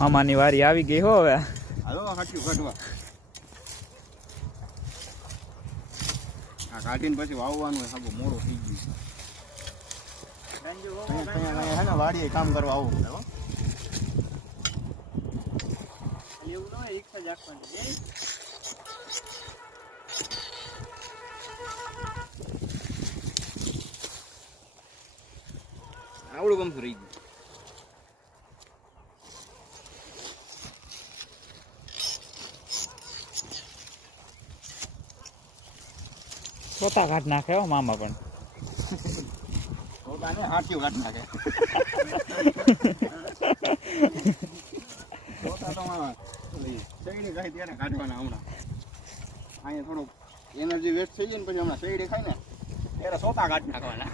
મામાની વારી આવી ગઈ હો હવે. હાલો હાટ્યું કાઢવા. આ કાઢીને પછી વાવવાનું સાબુ મોડું થઈ ગયું. હે ને વાડીએ કામ કરવા આવું હો. એવું ન એક જ રાખવાનું. આવડું ગમતું રહી ગયું. પોતા કાઢ નાખે હો મામા પણ. પોતાને હાથીઓ કાઢી નાખે. પોતા તો શેરડી ખાય ત્યારે કાઢવાના હમણાં. અહીંયા થોડુંક એનર્જી વેસ્ટ થઈ જાય ને પછી હમણાં શેરડી ખાય ને ત્યારે સોતા કાઢી નાખવાના.